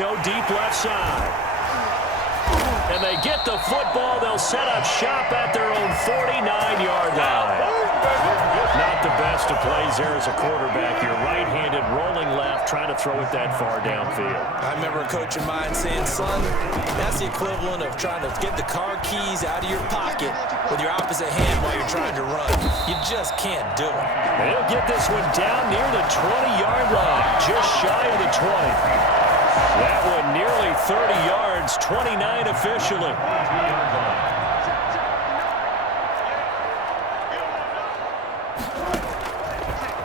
go deep left side. And they get the football. They'll set up shop at their own 49-yard line. Not the best of plays there as a quarterback. You're right-handed, rolling left, trying to throw it that far downfield. I remember a coach of mine saying, son, that's the equivalent of trying to get the car keys out of your pocket with your opposite hand while you're trying to run. You just can't do it. They'll get this one down near the 20-yard line, just shy of the 20. That one nearly 30 yards, 29 officially.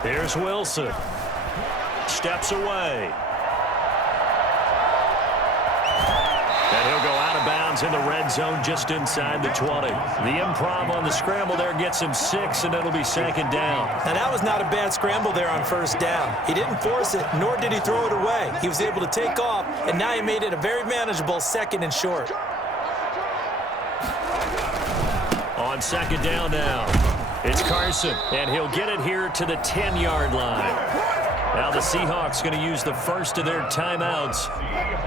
Here's Wilson. Steps away. And he'll go out of bounds in the red zone just inside the 20. The improv on the scramble there gets him 6, and it'll be second down. Now, that was not a bad scramble there on first down. He didn't force it, nor did he throw it away. He was able to take off, and now he made it a very manageable second and short. On second down now, it's Carson, and he'll get it here to the 10-yard line. Now the Seahawks going to use the first of their timeouts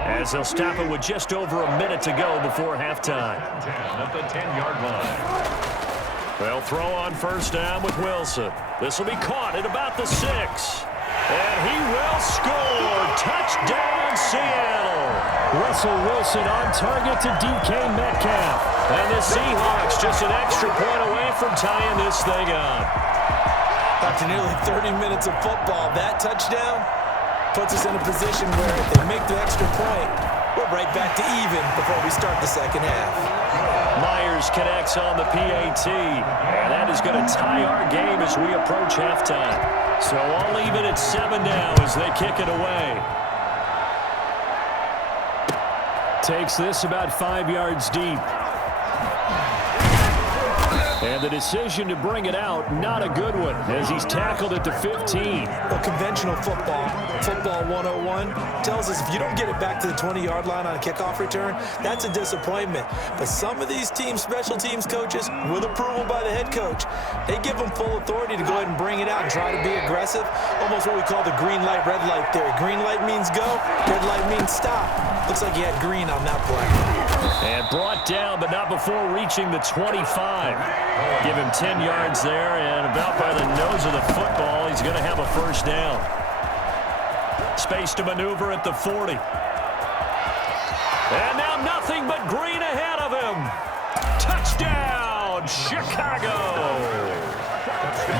as they'll stop it with just over a minute to go before halftime. At the 10-yard line. They'll throw on first down with Wilson. This will be caught at about the 6. And he will score. Touchdown, Seattle. Russell Wilson on target to DK Metcalf. And the Seahawks just an extra point away from tying this thing up. After nearly 30 minutes of football, that touchdown puts us in a position where if they make the extra point, we're right back to even before we start the second half. Myers connects on the PAT, and that is going to tie our game as we approach halftime. So all even at 7 now as they kick it away. Takes this about 5 yards deep. And the decision to bring it out, not a good one, as he's tackled at the 15. Well, conventional football 101, tells us if you don't get it back to the 20-yard line on a kickoff return, that's a disappointment. But some of these team special teams coaches, with approval by the head coach, they give them full authority to go ahead and bring it out and try to be aggressive, almost what we call the green light, red light theory. Green light means go, red light means stop. Looks like he had green on that play. And brought down, but not before reaching the 25. Give him 10 yards there, and about by the nose of the football, he's going to have a first down. Space to maneuver at the 40. And now nothing but green ahead of him. Touchdown, Chicago.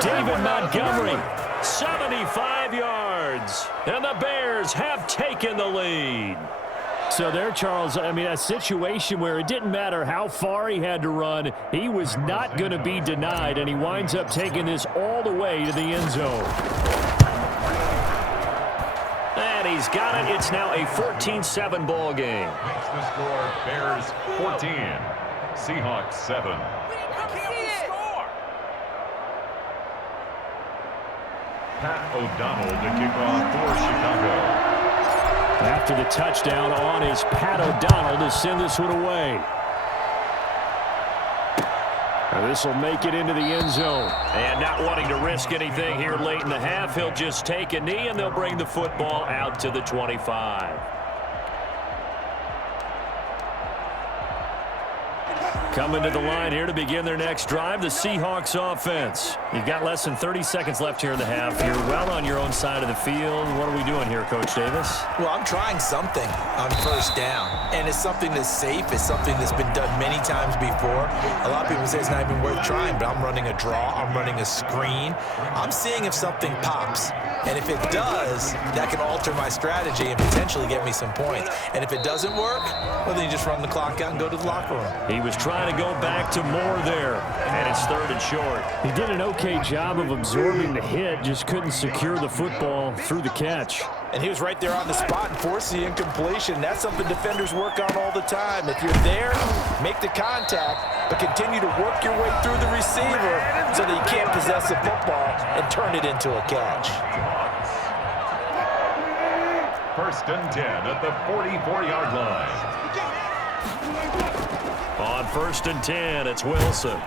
David Montgomery, 75 yards. And the Bears have taken the lead. So there, Charles, I mean, a situation where it didn't matter how far he had to run, he was not going to be denied, and he winds up taking this all the way to the end zone. And he's got it. It's now a 14-7 ball game. Makes the score Bears 14, Seahawks 7. Pat O'Donnell to kick off for Chicago. After the touchdown on is Pat O'Donnell to send this one away. And this will make it into the end zone. And not wanting to risk anything here late in the half, he'll just take a knee and they'll bring the football out to the 25. Coming to the line here to begin their next drive, the Seahawks offense. You've got less than 30 seconds left here in the half. You're well on your own side of the field. What are we doing here, Coach Davis? Well, I'm trying something on first down, and it's something that's safe. It's something that's been done many times before. A lot of people say it's not even worth trying, but I'm running a draw. I'm running a screen. I'm seeing if something pops, and if it does, that can alter my strategy and potentially get me some points. And if it doesn't work, well, then you just run the clock out and go to the locker room. He was trying to go back to Moore there, and it's third and short. He did an okay job of absorbing the hit, just couldn't secure the football through the catch. And he was right there on the spot and forced the incompletion. That's something defenders work on all the time. If you're there, make the contact, but continue to work your way through the receiver so that you can't possess the football and turn it into a catch. First and 10 at the 44-yard line. On first and 10, it's Wilson.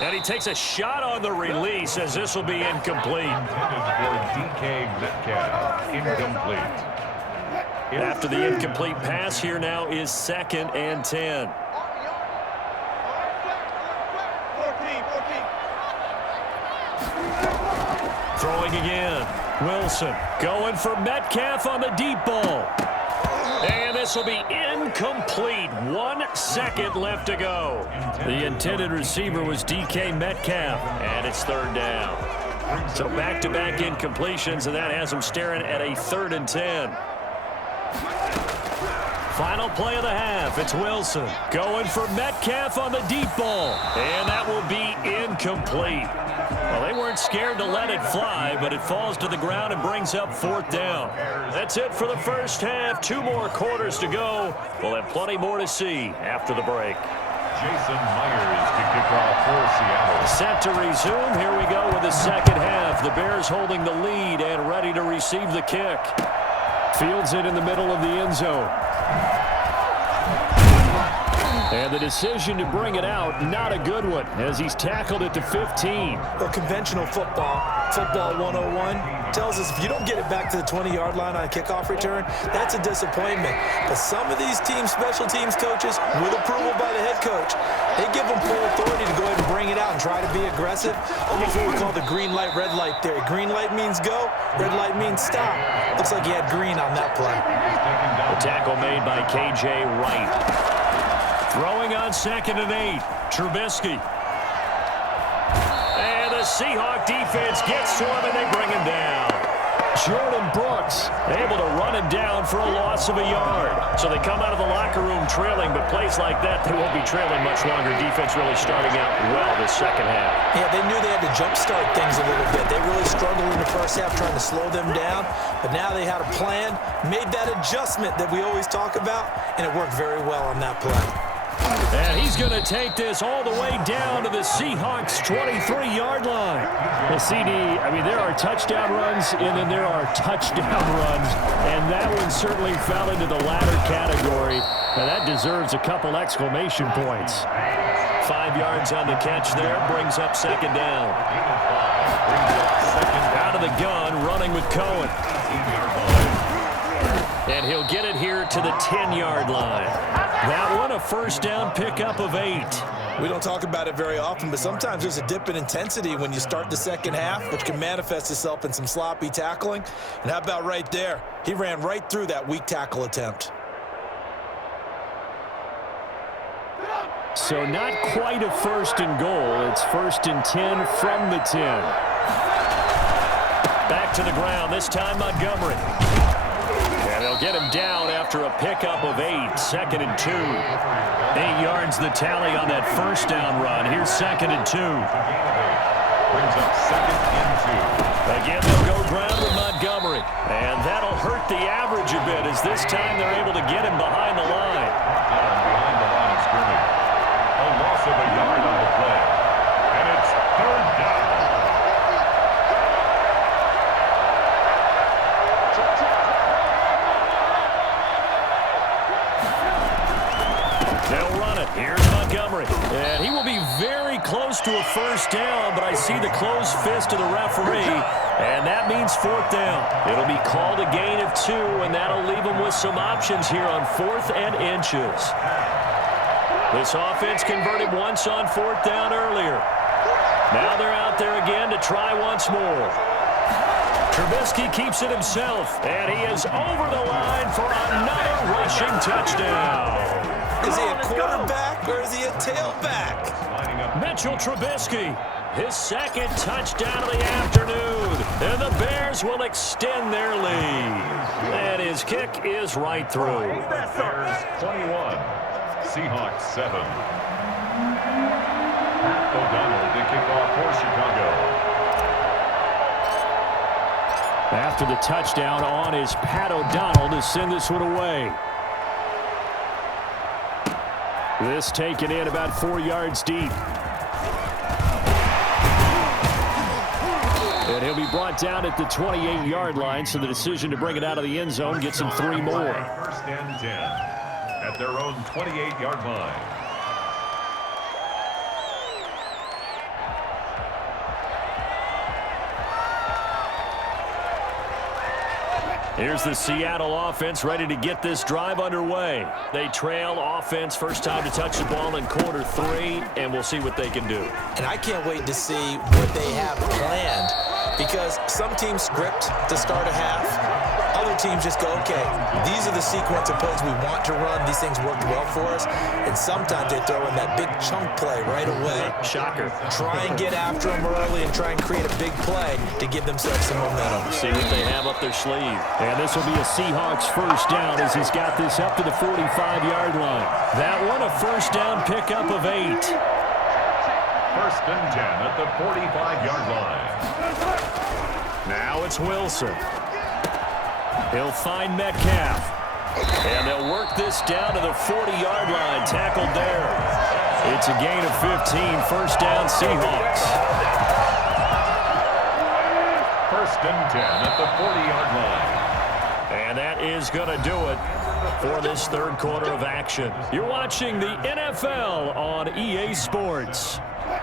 And he takes a shot on the release as this will be incomplete. Intended for DK Metcalf. Incomplete. After the incomplete pass, here now is 2nd and 10. Throwing again. Wilson going for Metcalf on the deep ball. And this will be incomplete. 1 second left to go. The intended receiver was DK Metcalf, and it's 3rd down. So back-to-back incompletions, and that has him staring at a 3rd and 10. Final play of the half. It's Wilson going for Metcalf on the deep ball. And that will be incomplete. Well, they weren't scared to let it fly, but it falls to the ground and brings up 4th down. That's it for the first half. 2 more quarters to go. We'll have plenty more to see after the break. Jason Myers to kick off for Seattle. Set to resume. Here we go with the second half. The Bears holding the lead and ready to receive the kick. Fields it in the middle of the end zone. And the decision to bring it out, not a good one, as he's tackled at the 15. Well, conventional football 101, tells us if you don't get it back to the 20-yard line on a kickoff return, that's a disappointment. But some of these special teams coaches, with approval by the head coach, they give them full authority to go ahead and bring it out and try to be aggressive. Almost what we call the green light, red light theory. Green light means go, red light means stop. Looks like he had green on that play. The tackle made by K.J. Wright. Throwing on 2nd and 8. Trubisky. And the Seahawk defense gets to him, and they bring him down. Jordan Brooks able to run him down for a loss of a yard. So they come out of the locker room trailing, but plays like that, they won't be trailing much longer. Defense really starting out well this second half. Yeah, they knew they had to jumpstart things a little bit. They really struggled in the first half trying to slow them down, but now they had a plan, made that adjustment that we always talk about, and it worked very well on that play. And he's going to take this all the way down to the Seahawks' 23-yard line. The CD, I mean, there are touchdown runs, and then there are touchdown runs, and that one certainly fell into the latter category. Now, that deserves a couple exclamation points. 5 yards on the catch there, brings up 2nd down. Out of the gun, running with Cohen. And he'll get it here to the 10-yard line. That one, a first down pickup of 8. We don't talk about it very often, but sometimes there's a dip in intensity when you start the second half, which can manifest itself in some sloppy tackling. And how about right there? He ran right through that weak tackle attempt. So not quite a 1st and goal. It's 1st and 10 from the 10. Back to the ground, this time Montgomery. And they'll get him down after a pickup of 8, 2nd and 2. 8 yards the tally on that first down run. Here's 2nd and 2. Brings up 2nd and 2. Again, they'll go ground with Montgomery. And that'll hurt the average a bit, as this time they're able to get him behind the line. Down behind the line of scrimmage. A loss of a yard on the play. And it's 3rd down. They'll run it. Here's Montgomery. And he will be very close to a first down, but I see the closed fist of the referee, and that means 4th down. It'll be called a gain of 2, and that'll leave them with some options here on 4th and inches. This offense converted once on 4th down earlier. Now they're out there again to try once more. Trubisky keeps it himself, and he is over the line for another rushing touchdown. Is he a quarterback or is he a tailback? Mitchell Trubisky, his 2nd touchdown of the afternoon. And the Bears will extend their lead. And his kick is right through. Bears 21, Seahawks 7. Pat O'Donnell to kick off for Chicago. After the touchdown on is Pat O'Donnell to send this one away. This taken in about 4 yards deep. And he'll be brought down at the 28-yard line, so the decision to bring it out of the end zone gets him 3 more. 1st and 10 at their own 28-yard line. Here's the Seattle offense ready to get this drive underway. They trail offense, first time to touch the ball in quarter 3, and we'll see what they can do. And I can't wait to see what they have planned, because some teams script to start a half. Other teams just go, okay, these are the sequence of plays we want to run. These things worked well for us. And sometimes they throw in that big chunk play right away. Shocker. Try and get after them early and try and create a big play to give themselves some momentum. See what they have up their sleeve. And this will be a Seahawks first down as he's got this up to the 45-yard line. That one, a first down pickup of 8. First and 10 at the 45-yard line. Now it's Wilson. He'll find Metcalf. And they'll work this down to the 40-yard line. Tackled there. It's a gain of 15. First down, Seahawks. First and 10 at the 40-yard line. And that is going to do it for this third quarter of action. You're watching the NFL on EA Sports.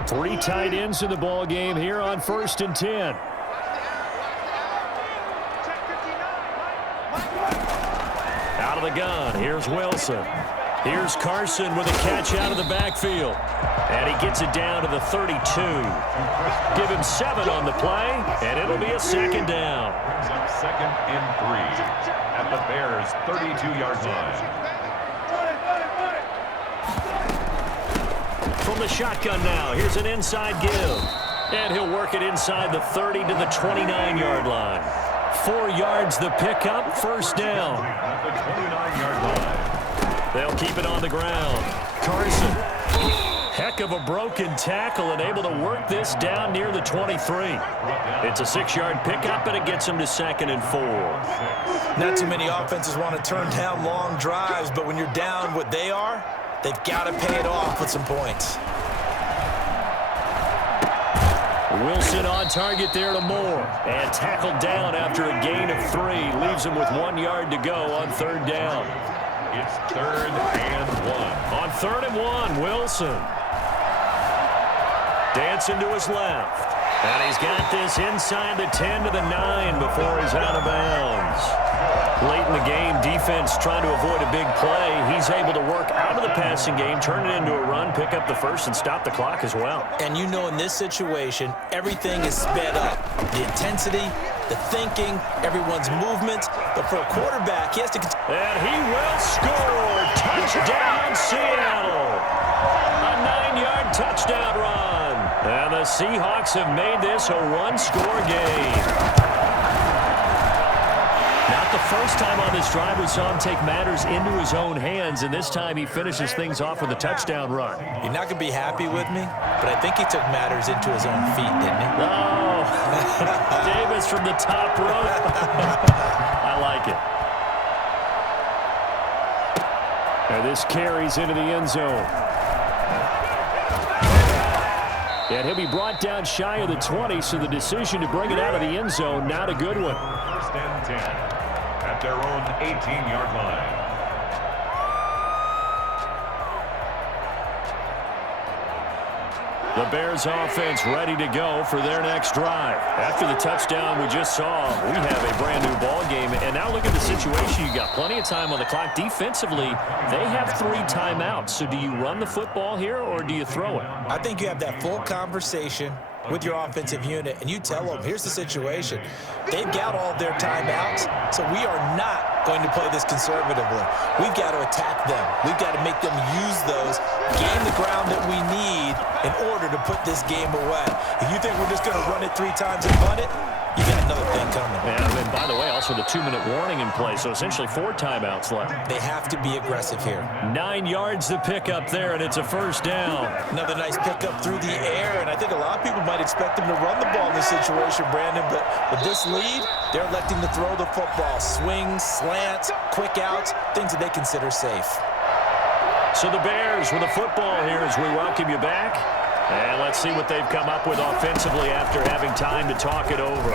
3 tight ends in the ball game here on first and 10. Out of the gun, here's Wilson. Here's Carson with a catch out of the backfield. And he gets it down to the 32. Give him 7 on the play, and it'll be a second down. Brings up second and 3 at the Bears' 32-yard line. From the shotgun now, here's an inside give. And he'll work it inside the 30 to the 29-yard line. 4 yards the pickup, first down. At the 29-yard line. They'll keep it on the ground. Carson, heck of a broken tackle and able to work this down near the 23. It's a 6-yard pickup, and it gets him to second and 4. Not too many offenses want to turn down long drives, but when you're down what they are, they've got to pay it off with some points. Wilson on target there to Moore. And tackled down after a gain of 3. Leaves him with 1 yard to go on third down. It's third and 1. On third and 1, Wilson. Dancing to his left. And he's got this inside the 10 to the 9 before he's out of bounds. Late in the game, defense trying to avoid a big play. He's able to work out of the passing game, turn it into a run, pick up the first, and stop the clock as well. And you know in this situation, everything is sped up. The intensity, the thinking, everyone's movement. But for a quarterback, he has to... And he will score. Touchdown, Seattle. A 9-yard touchdown run. And the Seahawks have made this a one-score game. Not the first time on this drive we saw him take matters into his own hands, and this time he finishes things off with a touchdown run. You're not going to be happy with me, but I think he took matters into his own feet, didn't he? Oh, Davis from the top rope. I like it. And this carries into the end zone. And he'll be brought down shy of the 20, so the decision to bring it out of the end zone, not a good one. First and 10 at their own 18-yard line. The Bears offense ready to go for their next drive. After the touchdown we just saw, we have a brand new ball game. And now look at the situation. You got plenty of time on the clock. Defensively, they have 3 timeouts. So do you run the football here or do you throw it? I think you have that full conversation with your offensive unit, and you tell them, here's the situation. They've got all their timeouts, so we are not going to play this conservatively. We've got to attack them. We've got to make them use those, gain the ground that we need in order to put this game away. If you think we're just going to run it 3 times and punt it, you got another thing coming. And by the way, also the 2-minute warning in play, so essentially 4 timeouts left. They have to be aggressive here. 9 yards to pick up there, and it's a first down. Another nice pickup through the air, and I think a lot of people might expect them to run the ball in this situation, Brandon, but with this lead, they're electing to throw the football. Swings, slants, quick outs, things that they consider safe. So the Bears with a football here as we welcome you back. And let's see what they've come up with offensively after having time to talk it over.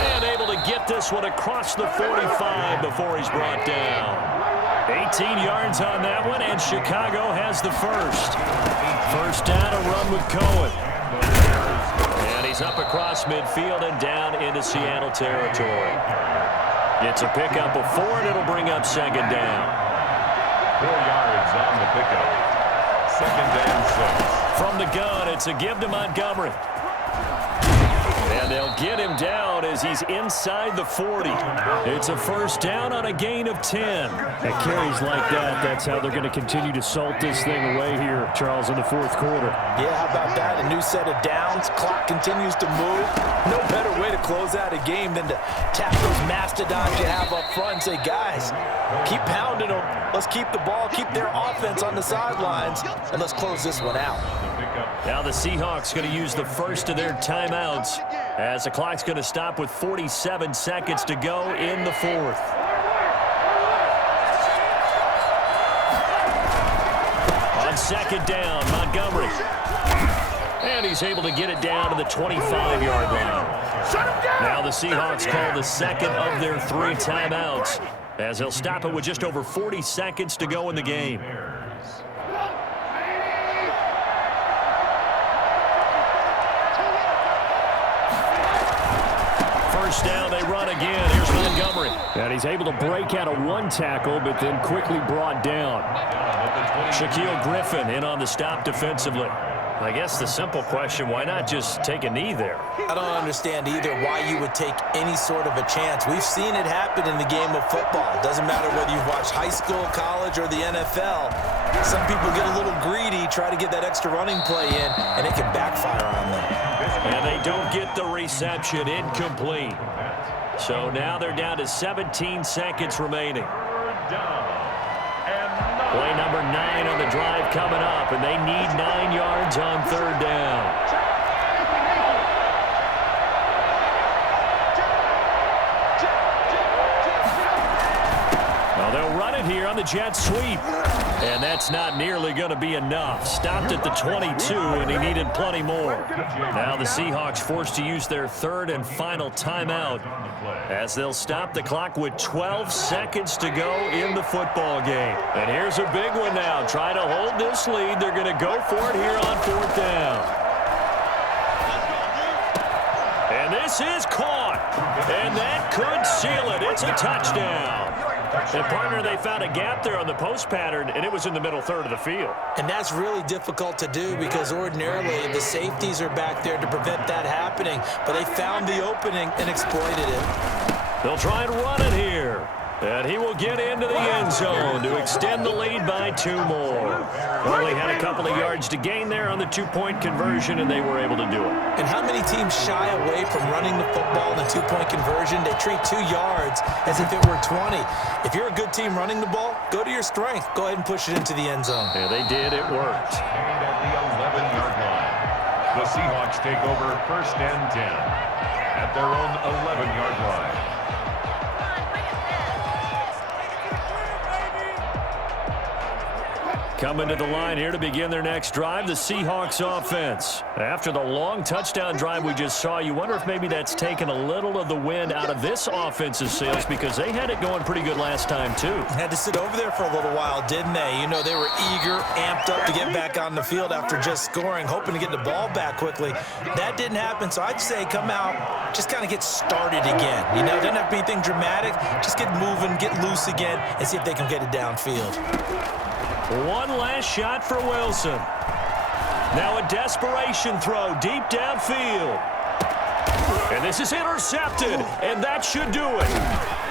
And able to get this one across the 45 before he's brought down. 18 yards on that one, and Chicago has the first. First down, a run with Cohen. And he's is up across midfield and down into Seattle territory. It's a pickup of 4, and it'll bring up second down. 4 yards on the pickup. Second and 6. From the gun, it's a give to Montgomery. And they'll get him down as he's inside the 40. It's a first down on a gain of 10. At carries like that, that's how they're going to continue to salt this thing away here, Charles, in the fourth quarter. Yeah, how about that? A new set of downs. Clock continues to move. No better way to close out a game than to tap those mastodons you have up front and say, guys, keep pounding them. Let's keep the ball, keep their offense on the sidelines, and let's close this one out. Now the Seahawks going to use the first of their timeouts as the clock's going to stop with 47 seconds to go in the fourth. On second down, Montgomery. And he's able to get it down to the 25-yard line. Now the Seahawks call the second of their 3 timeouts as they'll stop it with just over 40 seconds to go in the game. First down, they run again. Here's Montgomery. And he's able to break out of 1 tackle, but then quickly brought down. Shaquille Griffin in on the stop defensively. I guess the simple question, why not just take a knee there? I don't understand either why you would take any sort of a chance. We've seen it happen in the game of football. It doesn't matter whether you've watched high school, college, or the NFL. Some people get a little greedy, try to get that extra running play in, and it can backfire on them. And they don't get the reception. Incomplete. So now they're down to 17 seconds remaining. Play number 9 on the drive coming up, and they need 9 yards on third down. Well, they'll run it here on the jet sweep. And that's not nearly going to be enough. Stopped at the 22, and he needed plenty more. Now the Seahawks forced to use their third and final timeout as they'll stop the clock with 12 seconds to go in the football game. And here's a big one now. Try to hold this lead. They're going to go for it here on fourth down. And this is caught. And that could seal it. It's a touchdown. And, partner, they found a gap there on the post pattern, and it was in the middle third of the field. And that's really difficult to do because ordinarily the safeties are back there to prevent that happening. But they found the opening and exploited it. They'll try and run it here. And he will get into the end zone to extend the lead by 2 more. Only had a couple of yards to gain there on the 2-point conversion, and they were able to do it. And how many teams shy away from running the football in a 2-point conversion? They treat 2 yards as if it were 20. If you're a good team running the ball, go to your strength. Go ahead and push it into the end zone. Yeah, they did. It worked. And at the 11-yard line, the Seahawks take over first and 10 at their own 11-yard line. Coming to the line here to begin their next drive, the Seahawks offense. After the long touchdown drive we just saw, you wonder if maybe that's taken a little of the wind out of this offensive sails because they had it going pretty good last time too. Had to sit over there for a little while, didn't they? You know, they were eager, amped up to get back on the field after just scoring, hoping to get the ball back quickly. That didn't happen, so I'd say come out, just kind of get started again. You know, doesn't have to be anything dramatic. Just get moving, get loose again, and see if they can get it downfield. One last shot for Wilson. Now a desperation throw deep downfield. And this is intercepted, and that should do it.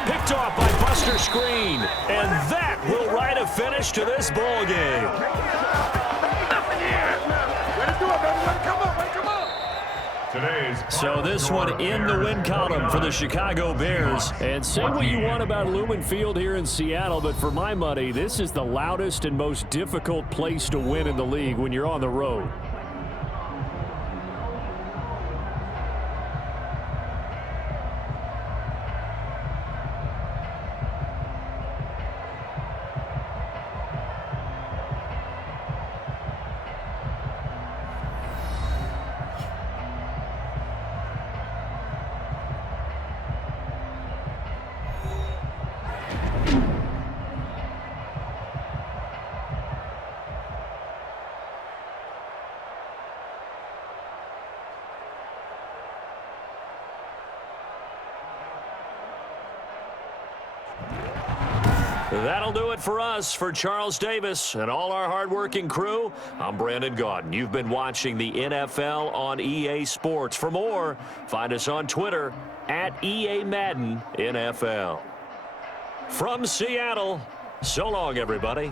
Picked off by Buster Skrine, and that will write a finish to this ball game. So this one in the win column for the Chicago Bears. And say what you want about Lumen Field here in Seattle, but for my money, this is the loudest and most difficult place to win in the league when you're on the road. That'll do it for us. For Charles Davis and all our hardworking crew, I'm Brandon Gaudin. You've been watching the NFL on EA Sports. For more, find us on Twitter at EA Madden NFL. From Seattle, so long, everybody.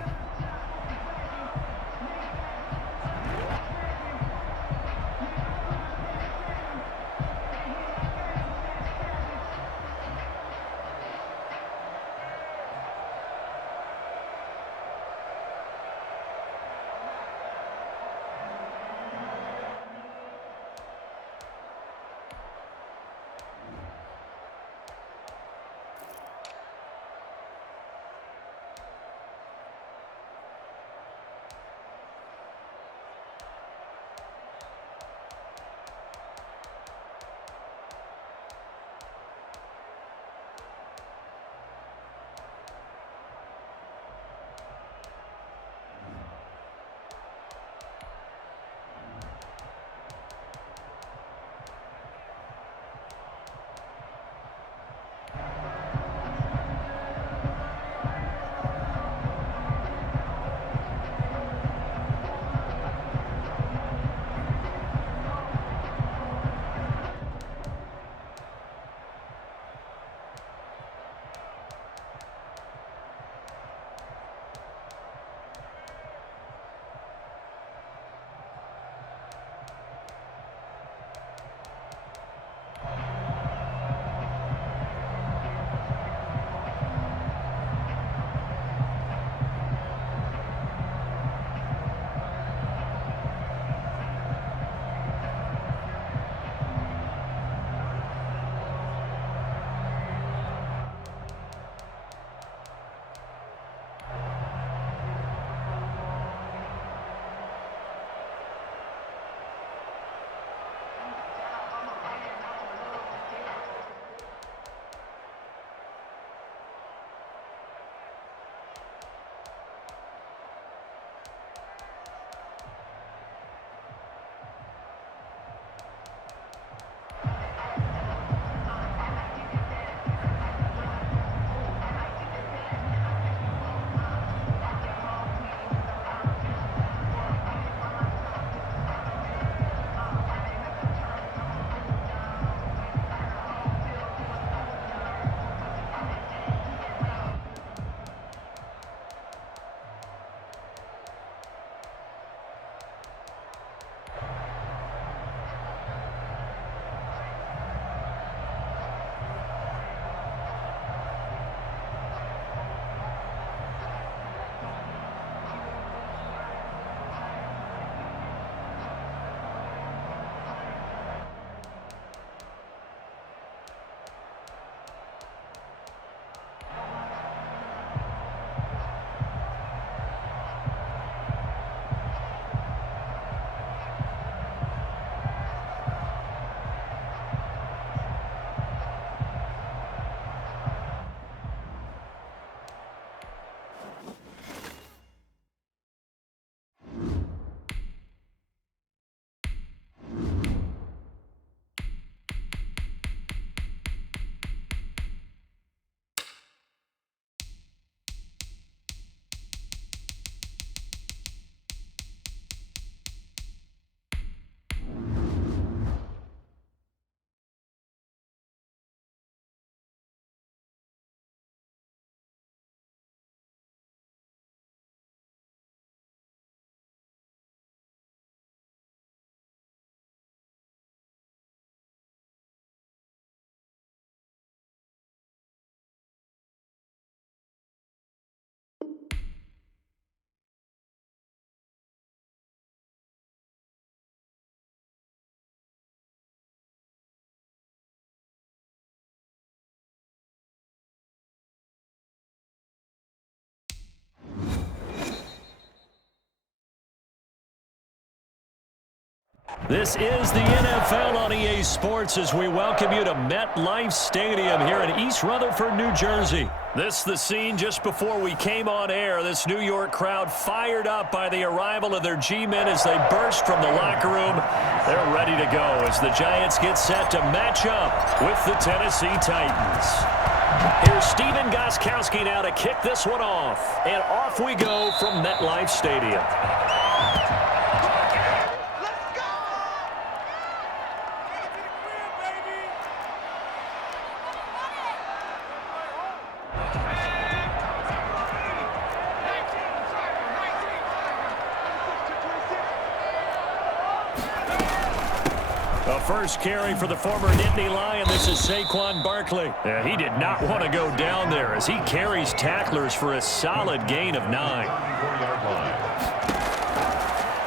This is the NFL on EA Sports as we welcome you to MetLife Stadium here in East Rutherford, New Jersey. This the scene just before we came on air. This New York crowd fired up by the arrival of their G-men as they burst from the locker room. They're ready to go as the Giants get set to match up with the Tennessee Titans. Here's Steven Gostkowski now to kick this one off. And off we go from MetLife Stadium. A first carry for the former Nittany Lion. This is Saquon Barkley. He did not want to go down there as he carries tacklers for a solid gain of 9.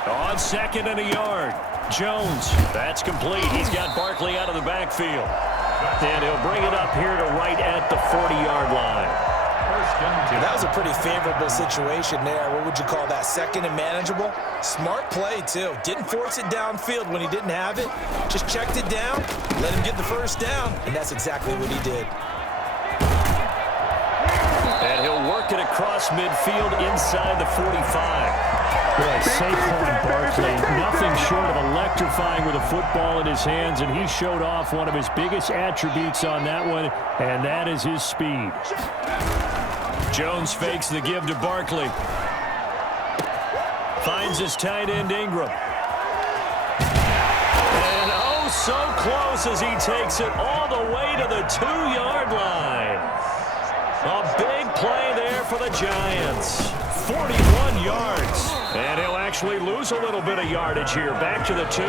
On second and a yard. Jones. That's complete. He's got Barkley out of the backfield. And he'll bring it up here to right at the 40-yard line. That was a pretty favorable situation there. What would you call that? Second and manageable? Smart play, too. Didn't force it downfield when he didn't have it. Just checked it down, let him get the first down, and that's exactly what he did. And he'll work it across midfield inside the 45. Boy, Saquon Barkley, nothing short of electrifying with a football in his hands, and he showed off one of his biggest attributes on that one, and that is his speed. Jones fakes the give to Barkley. Finds his tight end Ingram. And oh, so close as he takes it all the way to the 2-yard line. A big play there for the Giants. 41 yards. And he'll actually lose a little bit of yardage here. Back to the 2.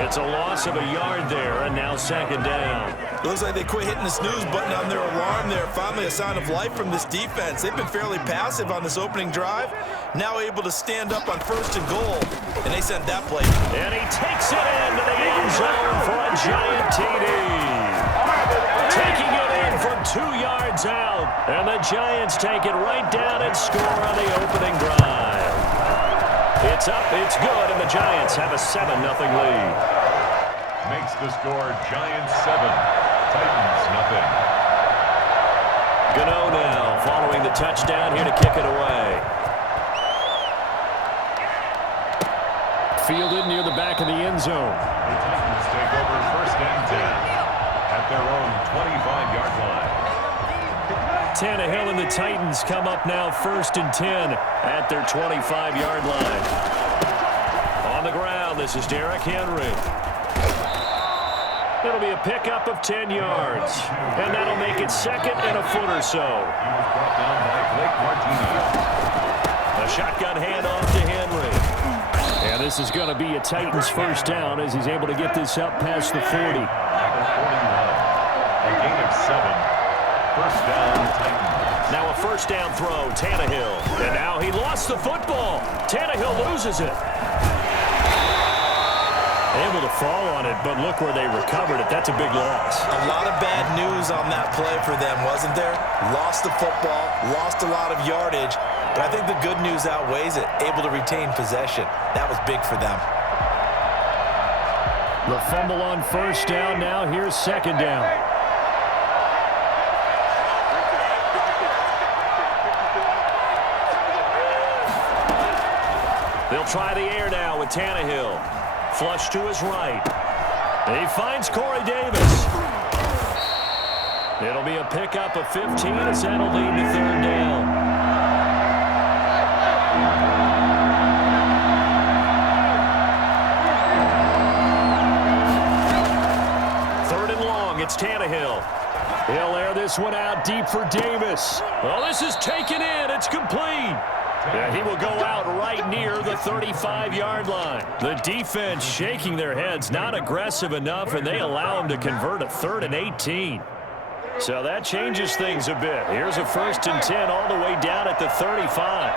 It's a loss of a yard there, and now second down. Looks like they quit hitting the snooze button on their alarm there. Finally a sign of life from this defense. They've been fairly passive on this opening drive. Now able to stand up on first and goal. And they sent that play. And he takes it into the end zone for a Giant TD. Taking it in from 2 yards out. And the Giants take it right down and score on the opening drive. It's up, it's good, and the Giants have a 7-0 lead. Makes the score Giants 7, Titans nothing. Gano now following the touchdown here to kick it away. Fielded near the back of the end zone. The Titans take over first and 10 at their own 25-yard line. Tannehill and the Titans come up now first and 10 at their 25-yard line. On the ground, this is Derrick Henry. It'll be a pickup of 10 yards. And that'll make it second and a foot or so. He was brought down by Blake Martinez. A shotgun handoff to Henry. And this is going to be a Titans first down as he's able to get this up past the 40. Number 41, a gain of 7. First down, Titans. Now a first down throw, Tannehill. And now he lost the football. Tannehill loses it. Able to fall on it, but look where they recovered it. That's a big loss. A lot of bad news on that play for them, wasn't there? Lost the football, lost a lot of yardage, but I think the good news outweighs it. Able to retain possession. That was big for them. The fumble on first down. Now here's second down. They'll try the air now with Tannehill. Flush to his right. He finds Corey Davis. It'll be a pickup of 15 as that'll lead to third down. Third and long, it's Tannehill. He'll air this one out deep for Davis. Well, this is taken in. It's complete. Yeah, he will go out right near the 35-yard line. The defense shaking their heads, not aggressive enough, and they allow him to convert a 3rd and 18. So that changes things a bit. Here's a 1st and 10 all the way down at the 35.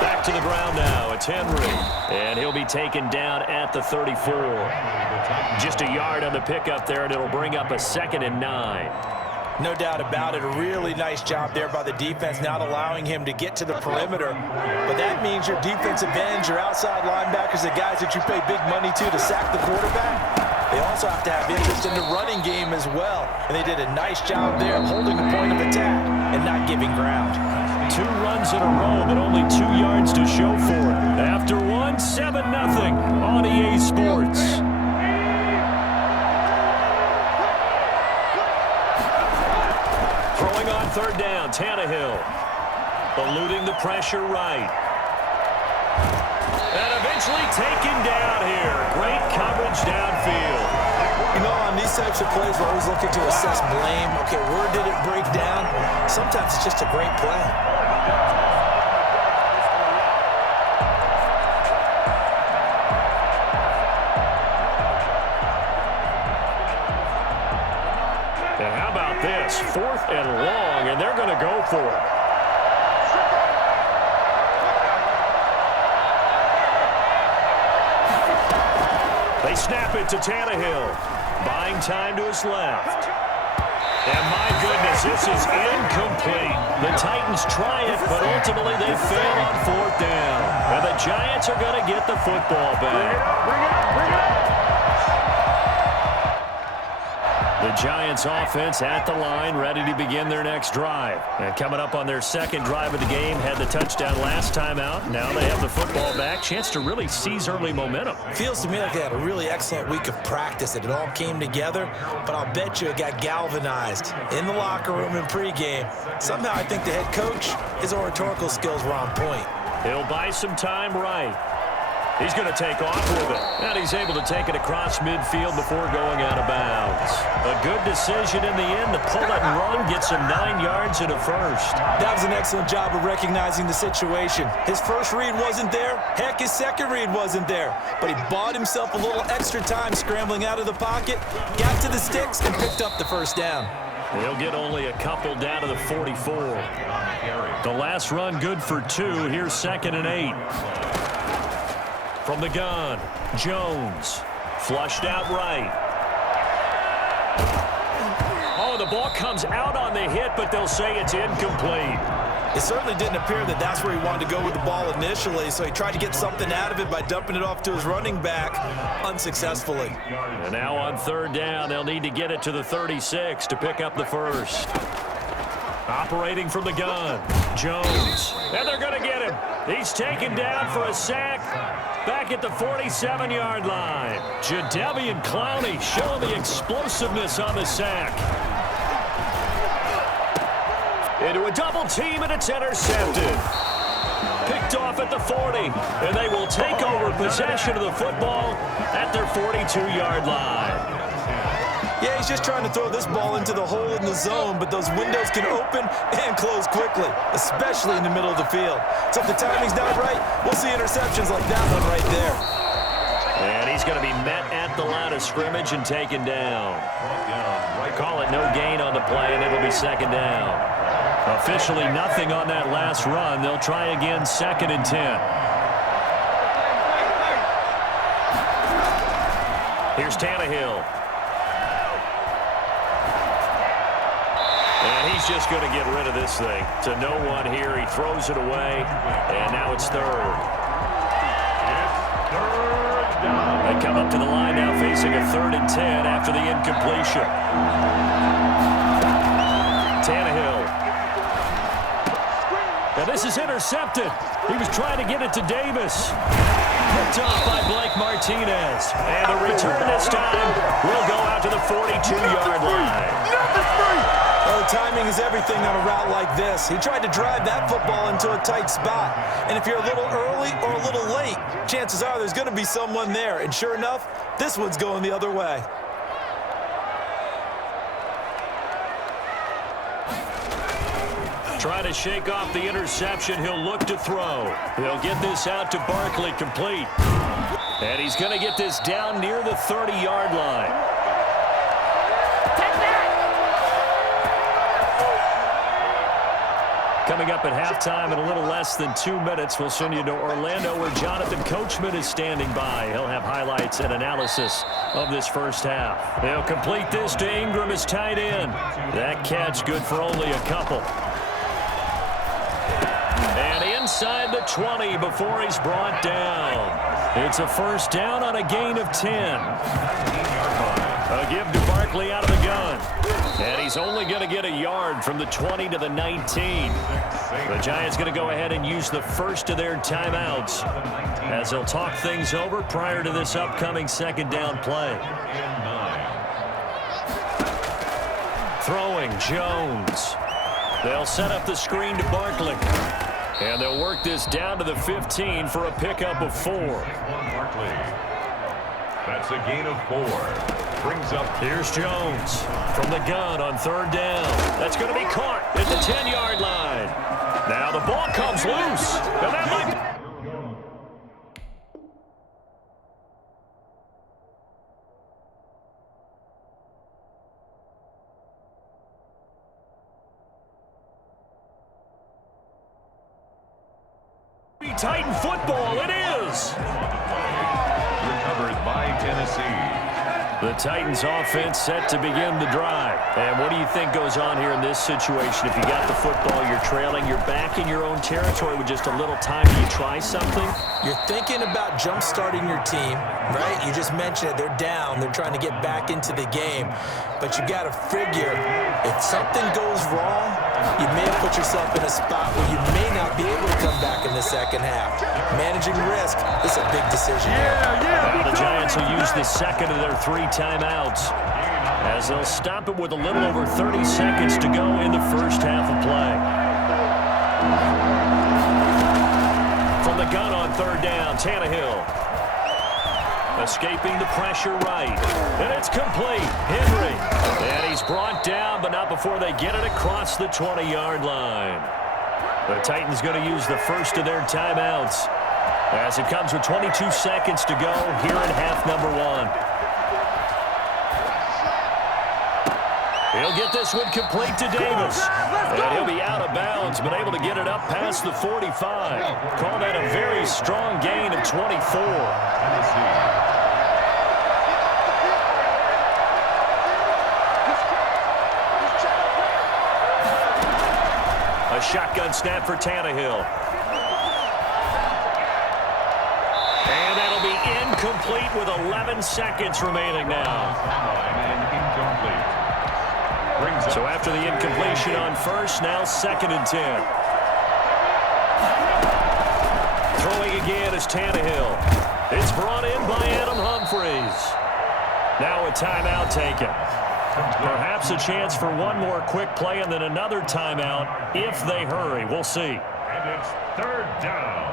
Back to the ground now. It's Henry. And he'll be taken down at the 34. Just a yard on the pickup there, and it'll bring up a 2nd and 9. No doubt about it. A really nice job there by the defense, not allowing him to get to the perimeter. But that means your defensive ends, your outside linebackers, the guys that you pay big money to sack the quarterback, they also have to have interest in the running game as well. And they did a nice job there of holding the point of attack and not giving ground. 2 runs in a row, but only 2 yards to show for it. After one, 7-0 on EA Sports. on third down. Tannehill eluding the pressure right. And eventually taken down here. Great coverage downfield. You know, on these types of plays, we're always looking to assess blame. Okay, where did it break down? Sometimes it's just a great play. And how about this? 4th and long, and they're going to go for it. They snap it to Tannehill. Buying time to his left. And my goodness, this is incomplete. The Titans try it, but ultimately they fail on 4th down. And the Giants are going to get the football back. Bring it up. The Giants offense at the line, ready to begin their next drive. And coming up on their second drive of the game, had the touchdown last time out. Now they have the football back. Chance to really seize early momentum. Feels to me like they had a really excellent week of practice, that it all came together, but I'll bet you it got galvanized in the locker room in pregame. Somehow I think the head coach, his oratorical skills were on point. He'll buy some time right. He's going to take off with it. And he's able to take it across midfield before going out of bounds. A good decision in the end to pull it and run, get some 9 yards and a first. That was an excellent job of recognizing the situation. His first read wasn't there. Heck, his second read wasn't there. But he bought himself a little extra time scrambling out of the pocket, got to the sticks, and picked up the first down. He'll get only a couple down to the 44. The last run good for 2. Here's 2nd and 8. From the gun, Jones, flushed out right. Oh, the ball comes out on the hit, but they'll say it's incomplete. It certainly didn't appear that that's where he wanted to go with the ball initially, so he tried to get something out of it by dumping it off to his running back unsuccessfully. And now on 3rd down, they'll need to get it to the 36 to pick up the first. Operating from the gun, Jones. And they're going to get him. He's taken down for a sack back at the 47-yard line. Jadeveon Clowney showing the explosiveness on the sack. Into a double team, and it's intercepted. Picked off at the 40, and they will take over possession of the football at their 42-yard line. Yeah, he's just trying to throw this ball into the hole in the zone, but those windows can open and close quickly, especially in the middle of the field. So if the timing's not right, we'll see interceptions like that one right there. And he's going to be met at the line of scrimmage and taken down. Call it no gain on the play, and it'll be 2nd down. Officially nothing on that last run. They'll try again 2nd and 10. Here's Tannehill. And he's just going to get rid of this thing. To no one here. He throws it away. And now it's 3rd. They come up to the line now facing a 3rd and 10 after the incompletion. Tannehill. Now this is intercepted. He was trying to get it to Davis. Picked off by Blake Martinez. And the return this time will go out to the 42-yard line. Well, timing is everything on a route like this. He tried to drive that football into a tight spot. And if you're a little early or a little late, chances are there's going to be someone there. And sure enough, this one's going the other way. Trying to shake off the interception. He'll look to throw. He'll get this out to Barkley, complete. And he's going to get this down near the 30-yard line. Coming up at halftime in a little less than 2 minutes, we'll send you to Orlando where Jonathan Coachman is standing by. He'll have highlights and analysis of this first half. They'll complete this to Ingram as tight end. That catch good for only a couple. And inside the 20 before he's brought down. It's a first down on a gain of 10. A give to Barkley out of the gun. And he's only going to get a yard from the 20 to the 19. The Giants going to go ahead and use the first of their timeouts as they'll talk things over prior to this upcoming 2nd down play. Throwing Jones. They'll set up the screen to Barkley. And they'll work this down to the 15 for a pickup of 4. That's a gain of 4. Brings up. Here's Jones from the gun on 3rd down. That's going to be caught at the 10-yard line. Now the ball comes loose. And that might be Titan football. It is. Recovered by Tennessee. The Titans offense set to begin the drive. And what do you think goes on here in this situation? If you got the football, you're trailing, you're back in your own territory with just a little time. Do you try something? You're thinking about jump-starting your team, right? You just mentioned it. They're down. They're trying to get back into the game. But you got to figure, if something goes wrong, you may have put yourself in a spot where you may not be able to come back in the second half. Managing risk, this is a big decision here. Now the Giants will use the second of their 3 timeouts as they'll stop it with a little over 30 seconds to go in the first half of play. From the gun on 3rd down, Tannehill. Escaping the pressure right. And it's complete. Henry. And he's brought down, but not before they get it across the 20-yard line. The Titans going to use the first of their timeouts as it comes with 22 seconds to go here in half number 1. He'll get this one complete to Davis. And he'll be out of bounds, but able to get it up past the 45. Call that a very strong gain of 24. A shotgun snap for Tannehill. And that'll be incomplete with 11 seconds remaining now. So after the incompletion on first, now 2nd and 10. Throwing again is Tannehill. It's brought in by Adam Humphries. Now a timeout taken. Perhaps a chance for one more quick play and then another timeout if they hurry. We'll see. And it's 3rd down.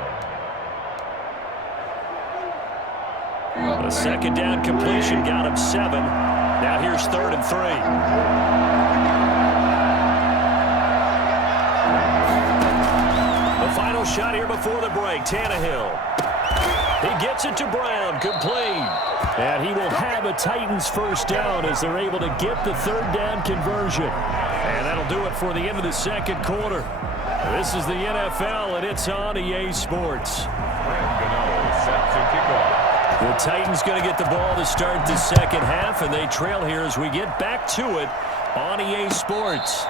The 2nd down completion got him 7. Now here's 3rd and 3. The final shot here before the break. Tannehill. He gets it to Brown. Complete. And he will have a Titans first down as they're able to get the 3rd down conversion. And that'll do it for the end of the 2nd quarter. This is the NFL, and it's on EA Sports. The Titans going to get the ball to start the 2nd half, and they trail here as we get back to it on EA Sports.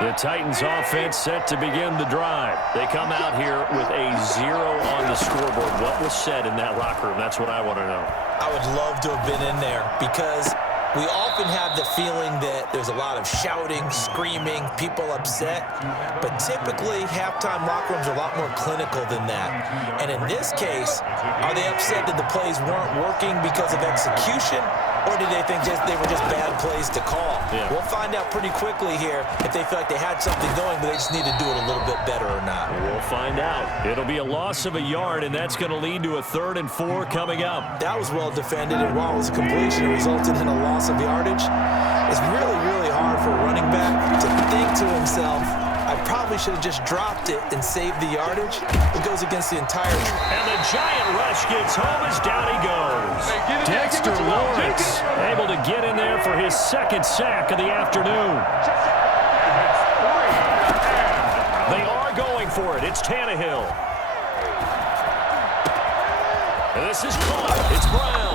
The Titans offense set to begin the drive. They come out here with a 0 on the scoreboard. What was said in that locker room? That's what I want to know. I would love to have been in there because we often have the feeling that there's a lot of shouting, screaming, people upset. But typically, halftime locker rooms are a lot more clinical than that. And in this case, are they upset that the plays weren't working because of execution? Or did they think they were just bad plays to call? Yeah. We'll find out pretty quickly here if they feel like they had something going, but they just need to do it a little bit better or not. We'll find out. It'll be a loss of a yard, and that's going to lead to a 3rd and 4 coming up. That was well defended, and while it was a completion, it resulted in a loss of yardage. It's really, really hard for a running back to think to himself, I probably should have just dropped it and saved the yardage. It goes against the entire... And the giant rush gets home as down he goes. Dexter Lawrence able to get in there for his 2nd sack of the afternoon. They are going for it. It's Tannehill. And this is caught. It's Brown.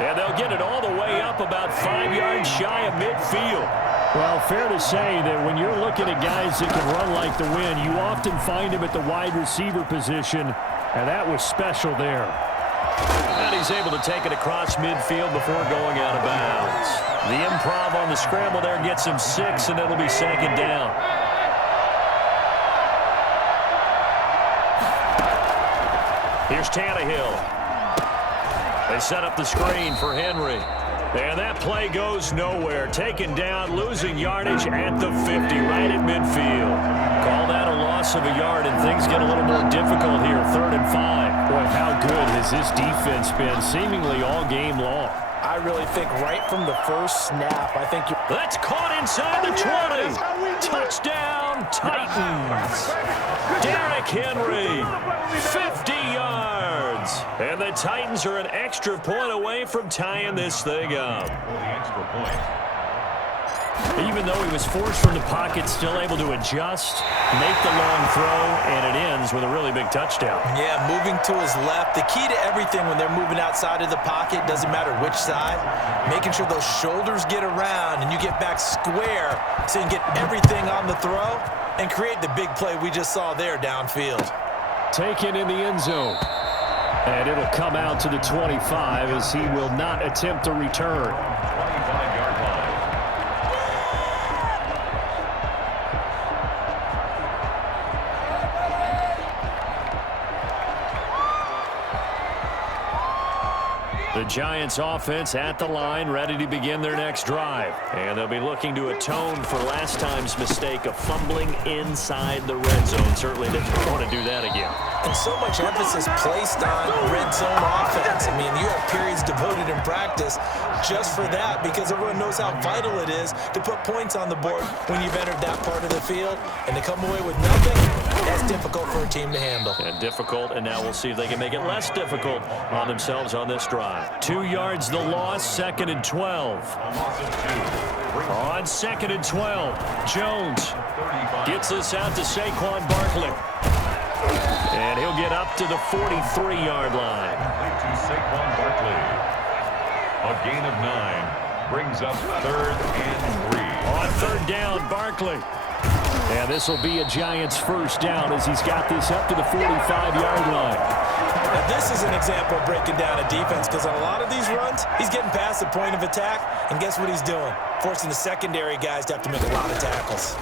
And they'll get it all the way up about 5 yards shy of midfield. Well, fair to say that when you're looking at guys that can run like the wind, you often find them at the wide receiver position, and that was special there. And he's able to take it across midfield before going out of bounds. The improv on the scramble there gets him 6, and it'll be 2nd down. Here's Tannehill. They set up the screen for Henry. And that play goes nowhere. Taken down, losing yardage at the 50, right at midfield. Call that a loss of a yard, and things get a little more difficult here. 3rd and 5. Boy, how good has this defense been seemingly all game long? I really think right from the first snap, I think you're... That's caught inside the 20. Touchdown, Titans. Derrick Henry, 50 yards. And the Titans are an extra point away from tying this thing up. Even though he was forced from the pocket, still able to adjust, make the long throw, and it ends with a really big touchdown. Yeah, moving to his left. The key to everything when they're moving outside of the pocket, doesn't matter which side, making sure those shoulders get around and you get back square so you can get everything on the throw and create the big play we just saw there downfield. Taken in the end zone. And it'll come out to the 25 as he will not attempt to return. 25-yard line. The Giants offense at the line, ready to begin their next drive. And they'll be looking to atone for last time's mistake of fumbling inside the red zone. Certainly didn't want to do that again. And so much emphasis placed on red zone offense. I mean, you have periods devoted in practice just for that because everyone knows how vital it is to put points on the board when you've entered that part of the field. And to come away with nothing, that's difficult for a team to handle. And difficult, and now we'll see if they can make it less difficult on themselves on this drive. 2 yards the loss, 2nd and 12. On 2nd and 12, Jones gets this out to Saquon Barkley. And he'll get up to the 43-yard line. To Saquon Barkley. A gain of 9 brings up 3rd and 3. On 3rd down, Barkley. And this will be a Giants first down as he's got this up to the 45-yard line. Now, this is an example of breaking down a defense because on a lot of these runs, he's getting past the point of attack, and guess what he's doing? Forcing the secondary guys to have to make a lot of tackles.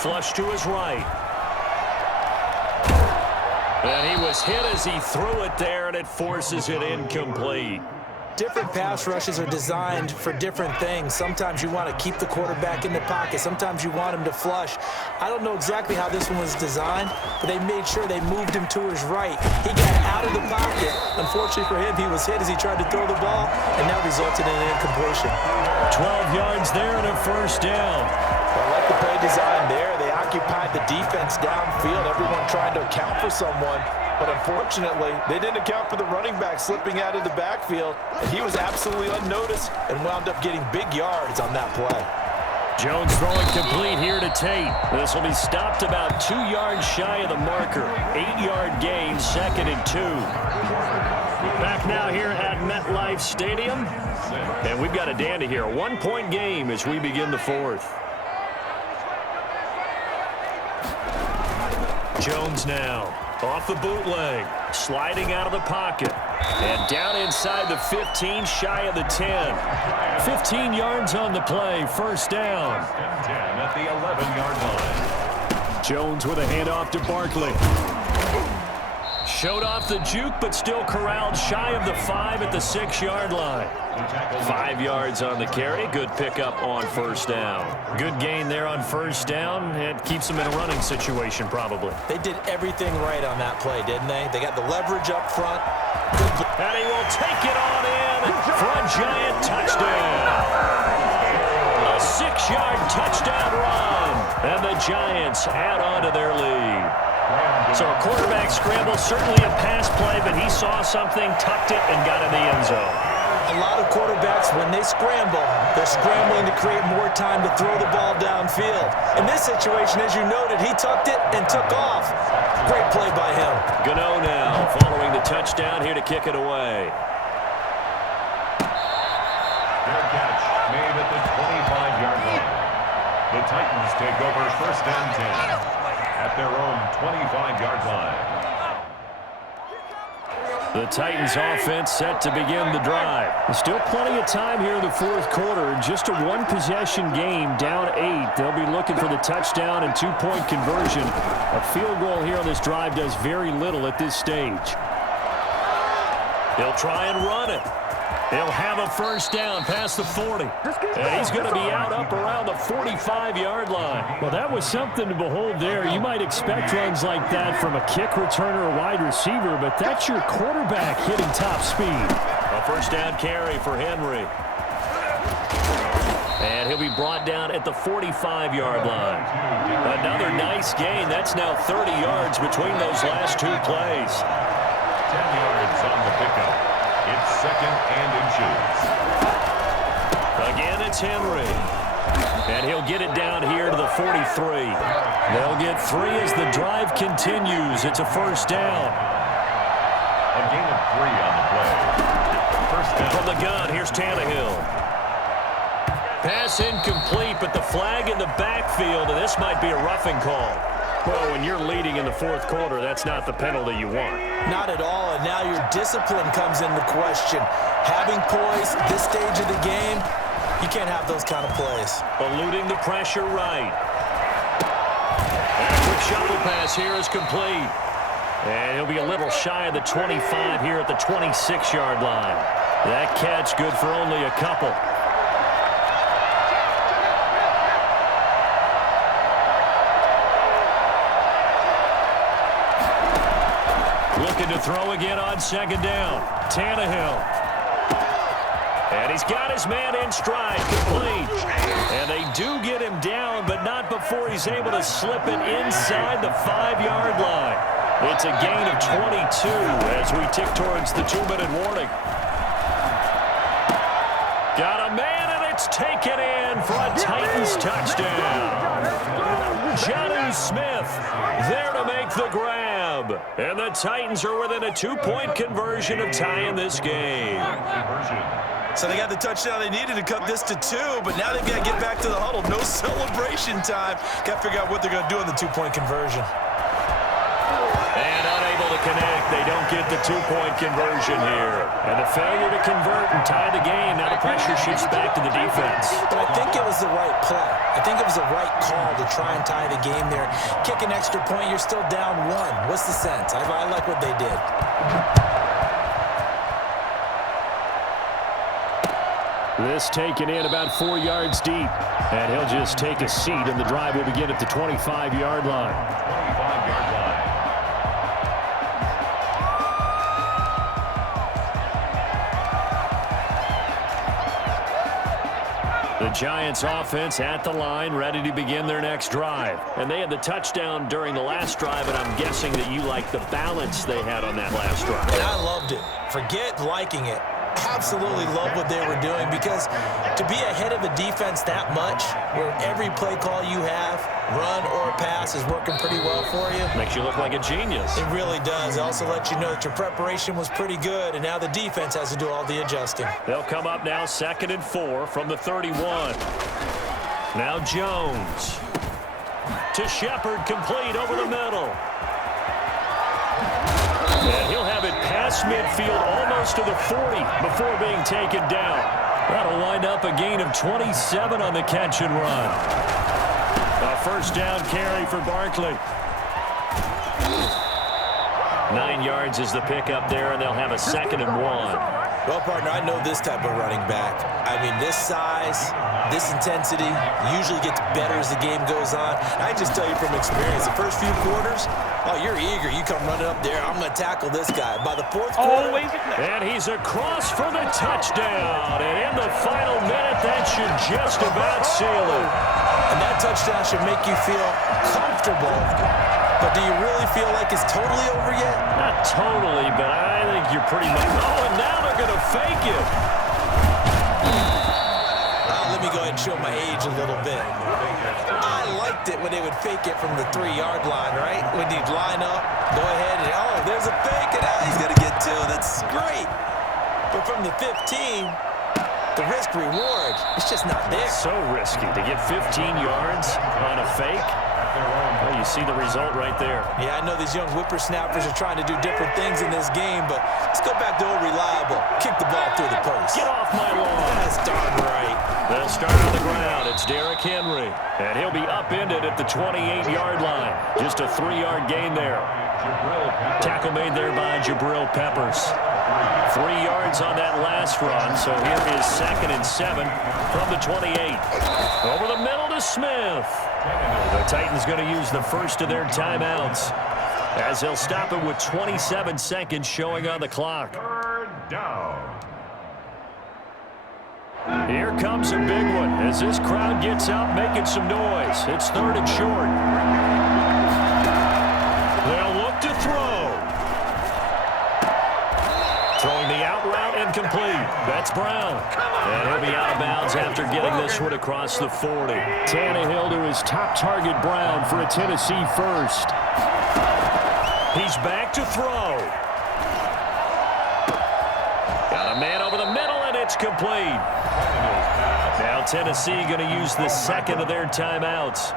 Flush to his right. And he was hit as he threw it there, and it forces it incomplete. Different pass rushes are designed for different things. Sometimes you want to keep the quarterback in the pocket. Sometimes you want him to flush. I don't know exactly how this one was designed, but they made sure they moved him to his right. He got out of the pocket. Unfortunately for him, he was hit as he tried to throw the ball, and that resulted in an incompletion. 12 yards there and a first down. I like the play design there. They occupied the defense downfield, everyone trying to account for someone. But unfortunately, they didn't account for the running back slipping out of the backfield. And he was absolutely unnoticed and wound up getting big yards on that play. Jones throwing complete here to Tate. This will be stopped about 2 yards shy of the marker. 8-yard gain, 2nd and 2. Back now here at MetLife Stadium. And we've got a dandy here. A 1-point game as we begin the 4th. Jones now. Off the bootleg, sliding out of the pocket, and down inside the 15, shy of the 10. 15 yards on the play, first down. 10 at the 11-yard line. Jones with a handoff to Barkley. Showed off the juke, but still corralled shy of the 5 at the 6-yard line. 5 yards on the carry. Good pickup on first down. Good gain there on first down. It keeps them in a running situation, probably. They did everything right on that play, didn't they? They got the leverage up front. And he will take it on in for a Giant touchdown. A 6-yard touchdown run. And the Giants add on to their lead. So a quarterback scramble, certainly a pass play, but he saw something, tucked it, and got in the end zone. A lot of quarterbacks, when they scramble, they're scrambling to create more time to throw the ball downfield. In this situation, as you noted, he tucked it and took off. Great play by him. Gano now following the touchdown here to kick it away. Fair catch made at the 25-yard line. The Titans take over first and 10 at their own 25-yard line. The Titans offense set to begin the drive. Still plenty of time here in the 4th quarter. Just a 1-possession game, down 8. They'll be looking for the touchdown and 2-point conversion. A field goal here on this drive does very little at this stage. He'll try and run it. He'll have a first down past the 40. And he's going to be out up around the 45-yard line. Well, that was something to behold there. You might expect runs like that from a kick returner or wide receiver, but that's your quarterback hitting top speed. A first down carry for Henry. And he'll be brought down at the 45-yard line. Another nice gain. That's now 30 yards between those last two plays. 10 yards on the pickup. It's second and inches. Again, it's Henry. And he'll get it down here to the 43. They'll get 3 as the drive continues. It's a first down. A gain of 3 on the play. First down. From the gun, here's Tannehill. Pass incomplete, but the flag in the backfield, and this might be a roughing call. Well, when you're leading in the fourth quarter, that's not the penalty you want. Not at all, and now your discipline comes into question. Having poise this stage of the game, you can't have those kind of plays. Eluding the pressure right. And a quick shovel pass here is complete. And he'll be a little shy of the 25 here at the 26-yard line. That catch good for only a couple. Looking to throw again on second down. Tannehill. And he's got his man in stride, complete. And they do get him down, but not before he's able to slip it inside the 5-yard line. It's a gain of 22 as we tick towards the 2-minute warning. Got a man, and it's taken in for a Titans touchdown. Jonnu Smith there to make the grab. And the Titans are within a 2-point conversion of tying this game. So they got the touchdown they needed to cut this to 2, but now they've got to get back to the huddle. No celebration time. Got to figure out what they're going to do in the 2-point conversion. And unable to connect. They don't get the 2-point conversion here. And the failure to convert and tie the game. Now the pressure shifts back to the defense. But I think it was the right play. I think it was the right call to try and tie the game there. Kick an extra point, you're still down 1. What's the sense? I like what they did. This taken in about 4 yards deep. And he'll just take a seat, and the drive will begin at the 25-yard line. 25-yard line. The Giants offense at the line, ready to begin their next drive. And they had the touchdown during the last drive, and I'm guessing that you like the balance they had on that last drive. And I loved it. Forget liking it. Absolutely love what they were doing, because to be ahead of a defense that much, where every play call you have, run or pass, is working pretty well for you. Makes you look like a genius. It really does. It also lets you know that your preparation was pretty good, and now the defense has to do all the adjusting. They'll come up now 2nd and 4 from the 31. Now Jones to Shepard, complete over the middle. And he'll have it past midfield, almost to the 40, before being taken down. That'll wind up a gain of 27 on the catch and run. A first down carry for Barkley. 9 yards is the pickup there, and they'll have a 2nd and 1. Well, partner, I know this type of running back. I mean, this size, this intensity usually gets better as the game goes on. I just tell you from experience, the first few quarters, oh, you're eager. You come running up there. I'm going to tackle this guy. By the 4th quarter. And he's across for the touchdown. And in the final minute, that should just about seal it. And that touchdown should make you feel comfortable. But do you really feel like it's totally over yet? Not totally, but I think you're pretty much. Oh, and now they're going to fake it. Let me go ahead and show my age a little bit. I liked it when they would fake it from the 3-yard line, right? When you'd line up, go ahead and, oh, there's a fake, and now he's going to get 2. That's great. But from the 15, the risk-reward, it's just not there. So risky to get 15 yards on a fake. Well, you see the result right there. Yeah, I know these young whippersnappers are trying to do different things in this game, but let's go back to old reliable. Kick the ball through the post. Get off my lawn. That's darn right. They'll start on the ground. It's Derrick Henry. And he'll be upended at the 28-yard line. Just a 3-yard gain there. Tackle made there by Jabril Peppers. 3 yards on that last run, so here is 2nd and 7 from the 28. Over the middle to Smith. The Titans going to use the first of their timeouts as they'll stop it with 27 seconds showing on the clock. Third down. Here comes a big one as this crowd gets up making some noise. It's 3rd and short. They'll look to throw. Throwing the out route incomplete. That's Brown. And he'll be out of bounds after getting this one across the 40. Tannehill to his top target, Brown, for a Tennessee first. He's back to throw. Got a man over the middle, and it's complete. Now Tennessee going to use the second of their timeouts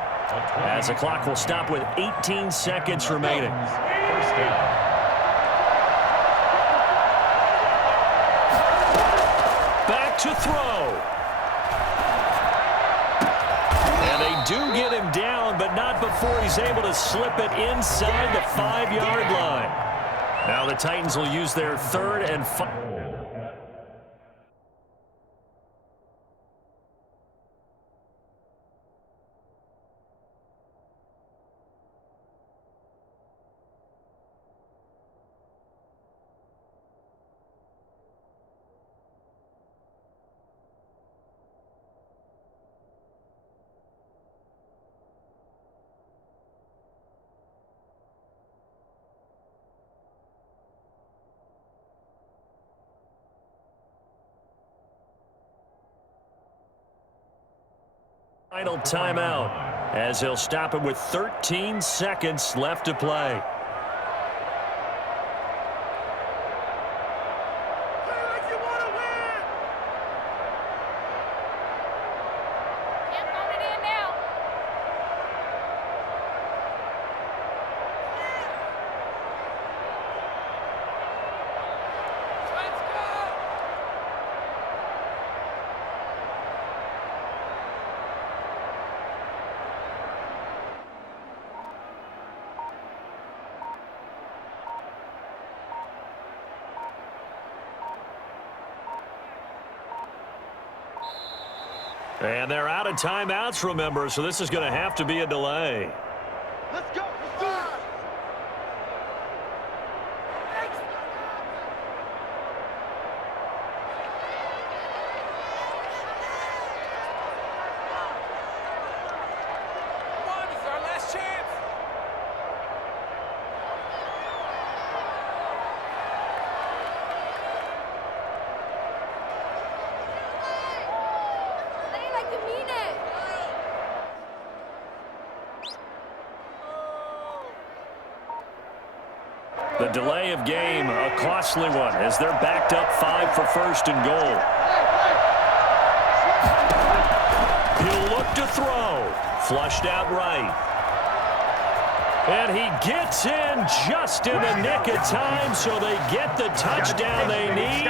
as the clock will stop with 18 seconds remaining. First down. Back to throw. And they do get him down, but not before he's able to slip it inside the 5-yard line. Now the Titans will use their 3rd and 5. Final timeout as they'll stop it with 13 seconds left to play. And they're out of timeouts, remember, so this is going to have to be a delay. Let's go. The delay of game, a costly one, as they're backed up 5 for 1st and goal. He'll look to throw. Flushed out right. And he gets in just in the nick of time, so they get the touchdown they need.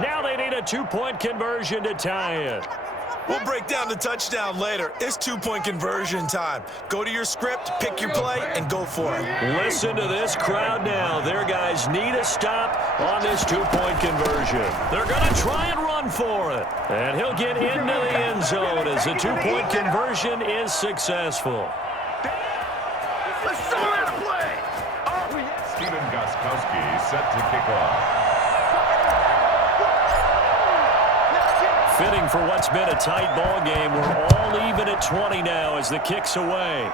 Now they need a 2-point conversion to tie it. We'll break down the touchdown later. It's 2-point conversion time. Go to your script, pick your play, and go for it. Listen to this crowd now. Their guys need a stop on this 2-point conversion. They're going to try and run for it. And he'll get into the end zone as the 2-point conversion is successful. Steven Gostkowski set to kick off. Fitting for what's been a tight ball game. We're all even at 20 now as the kick's away.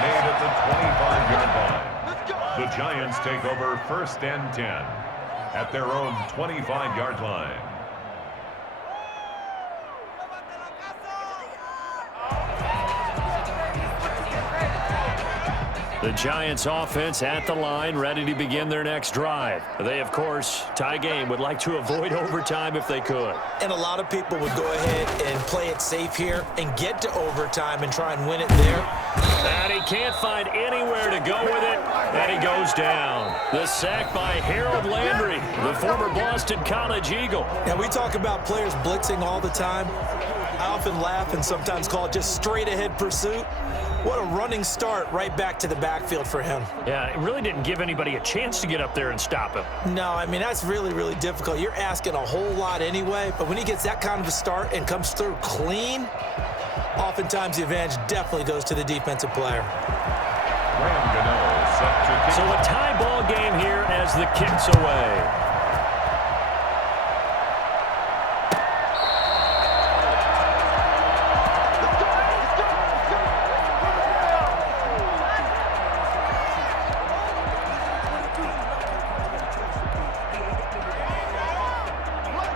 Made at the 25-yard line. The Giants take over 1st and 10 at their own 25-yard line. The Giants offense at the line, ready to begin their next drive. They, of course, tie game, would like to avoid overtime if they could. And a lot of people would go ahead and play it safe here and get to overtime and try and win it there. And he can't find anywhere to go with it, and he goes down. The sack by Harold Landry, the former Boston College Eagle. Now, we talk about players blitzing all the time. I often laugh and sometimes call it just straight-ahead pursuit. What a running start right back to the backfield for him. Yeah, it really didn't give anybody a chance to get up there and stop him. No, I mean, that's really, really difficult. You're asking a whole lot anyway, but when he gets that kind of a start and comes through clean, oftentimes the advantage definitely goes to the defensive player. So a tie ball game here as the kick's away.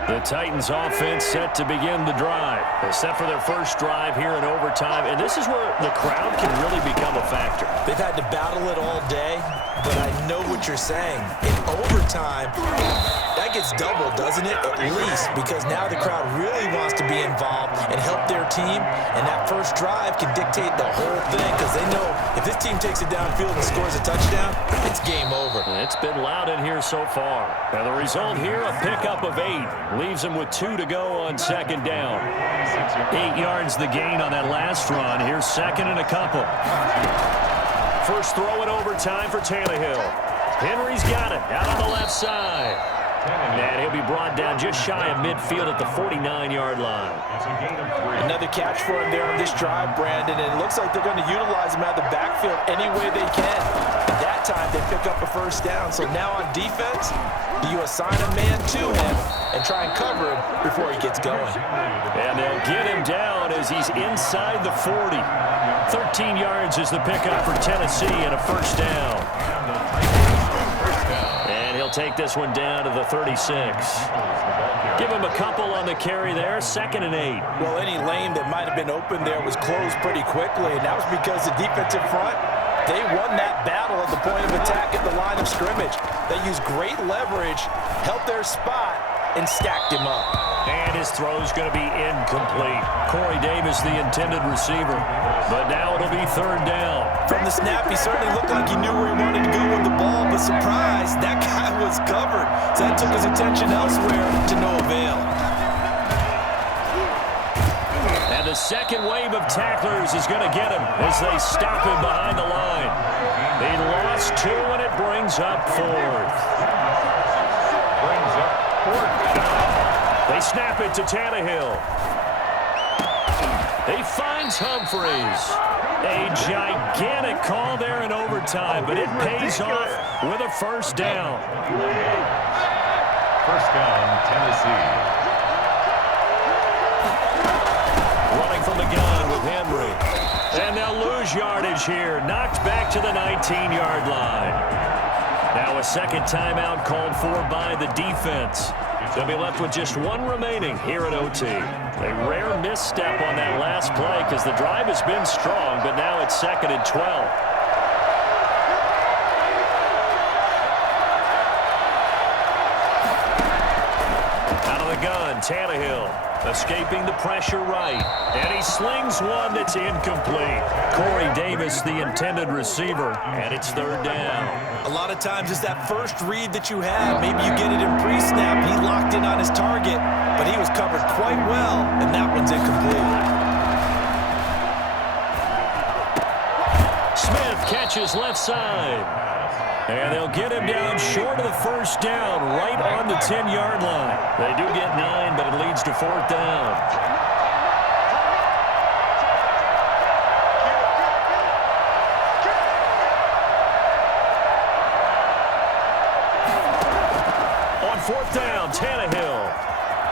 The Titans offense set to begin the drive. They set for their first drive here in overtime, and this is where the crowd can really become a factor. They've had to battle it all day, but I know what you're saying. In overtime, that gets doubled, doesn't it? At least, because now the crowd really wants to be involved and help their team, and that first drive can dictate the whole thing because they know if this team takes it downfield and scores a touchdown, it's game over. It's been loud in here so far. And the result here, a pickup of 8. Leaves them with 2 to go on second down. 8 yards the gain on that last run. Here's second and a couple. First throw in overtime for Tannehill. Henry's got it out on the left side. And he'll be brought down just shy of midfield at the 49-yard line. Another catch for him there on this drive, Brandon, and it looks like they're going to utilize him out of the backfield any way they can. And that time, they pick up a first down. So now on defense, do you assign a man to him and try and cover him before he gets going? And they'll get him down as he's inside the 40. 13 yards is the pickup for Tennessee and a first down. And he'll take this one down to the 36. Give him a couple on the carry there, 2nd and 8. Well, any lane that might have been open there was closed pretty quickly, and that was because the defensive front, they won that battle at the point of attack at the line of scrimmage. They used great leverage, helped their spot, and stacked him up. And his throw's going to be incomplete. Corey Davis, the intended receiver. But now it'll be 3rd down. From the snap, he certainly looked like he knew where he wanted to go with the ball, but surprise, that guy was covered. So that took his attention elsewhere to no avail. And the second wave of tacklers is going to get him as they stop him behind the line. They lost 2, and it brings up 4th. They snap it to Tannehill. He finds Humphreys. A gigantic call there in overtime, but it pays off with a first down. First down, Tennessee. Running from the gun with Henry. And they'll lose yardage here. Knocked back to the 19-yard line. Now a second timeout called for by the defense. They'll be left with just 1 remaining here at OT. A rare misstep on that last play because the drive has been strong, but now it's 2nd and 12. Out of the gun, Tannehill escaping the pressure right. And he slings one that's incomplete. Corey Davis, the intended receiver, and it's 3rd down. A lot of times it's that first read that you have. Maybe you get it in pre-snap, and he locked in on his target, but he was covered quite well, and that one's incomplete. Smith catches left side. And they'll get him down short of the first down, right on the 10-yard line. They do get 9, but it leads to 4th down. On 4th down, Tannehill.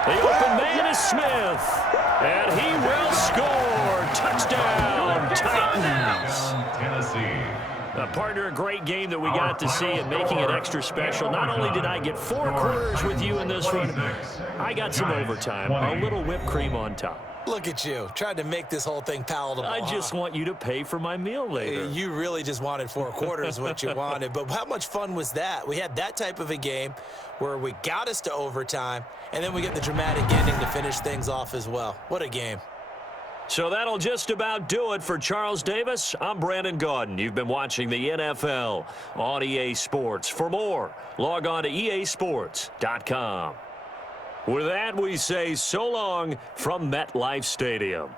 The open man is Smith. And he will score. Touchdown, Titans. Tennessee. Partner, a great game that we got to see and making it extra special. Not only did I get 4 quarters with you in this one, I got some overtime, a little whipped cream on top. Look at you, trying to make this whole thing palatable. I just want you to pay for my meal later. You really just wanted 4 quarters what you wanted, but how much fun was that? We had that type of a game where we got us to overtime, and then we get the dramatic ending to finish things off as well. What a game. So that'll just about do it for Charles Davis. I'm Brandon Gaudin. You've been watching the NFL on EA Sports. For more, log on to easports.com. With that, we say so long from MetLife Stadium.